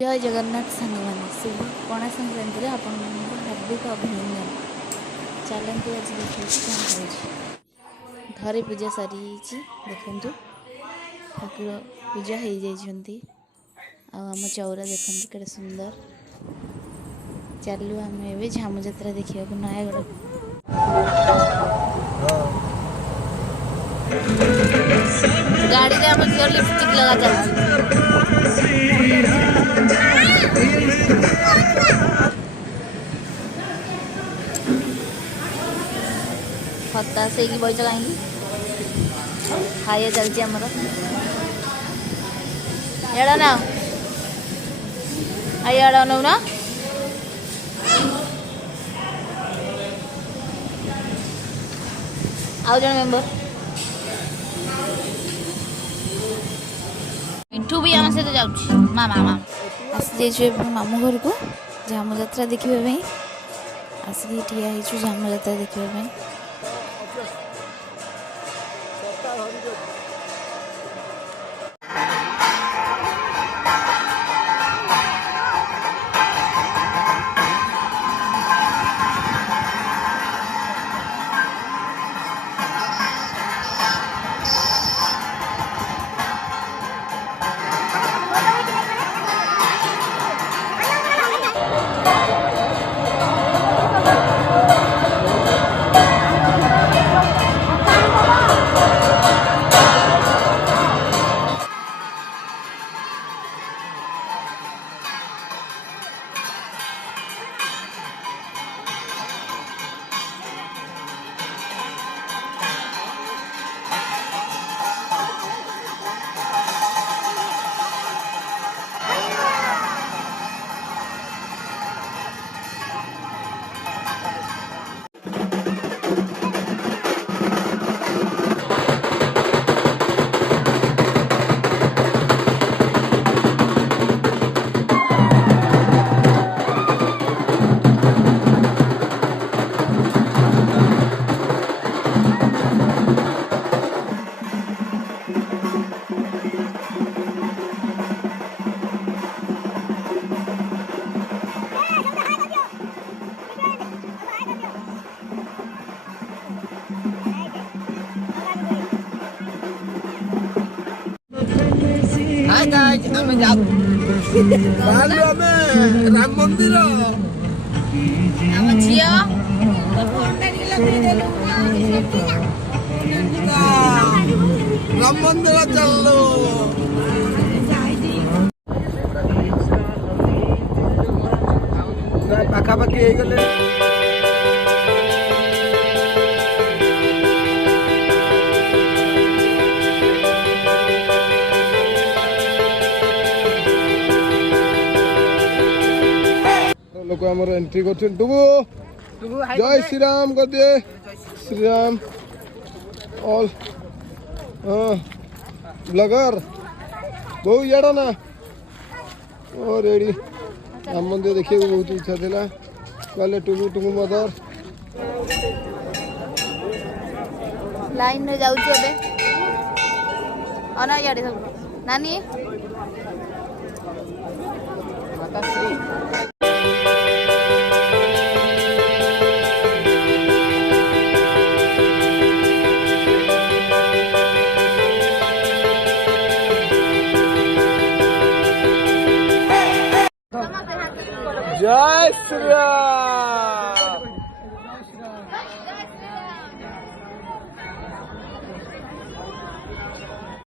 जय जगन्नाथ सांग मैंने शुभ पणा संक्रांति आपण हार्दिक अभिनंदन। चलते आज देखिए कौन हो घरे पूजा सारी देखु ठाकुर पूजा हो जाती आम चौरा देखते के सुंदर। चलू आम ए झामु जात्रा देखा नयागढ़ गाड़ी में हम लिपस्टिक लगा चलती हताश हो बैठ कहीं खाइए चलती आमर एड़ा ना अड़ा नौ ना आउ जन मेम्बर मिठू भी आम सहित जाऊँ मामा आसी जाइए मामू घर को झामु जात्रा देखा आसिक ठिया झामु जात्रा देखा। ଆମେ ଯାଉ ବାହାରିଲୁ ଆମେ ରାମ ମନ୍ଦିର ଆମ ଝିଅ ରାମ ମନ୍ଦିର ଚାଲିଲୁ ପାଖାପାଖି ହେଇଗଲେ। लोक आमर एंट्री कर जय श्री राम कर दिए श्री राम ऑल ब्लॉगर बहु इड़ा ना ओ रेडी राम मंदिर देखिए बहुत इच्छा था कहले टुगु टुगु मदर लाइन में जाऊँ अना इे सब नानी जय श्री राम।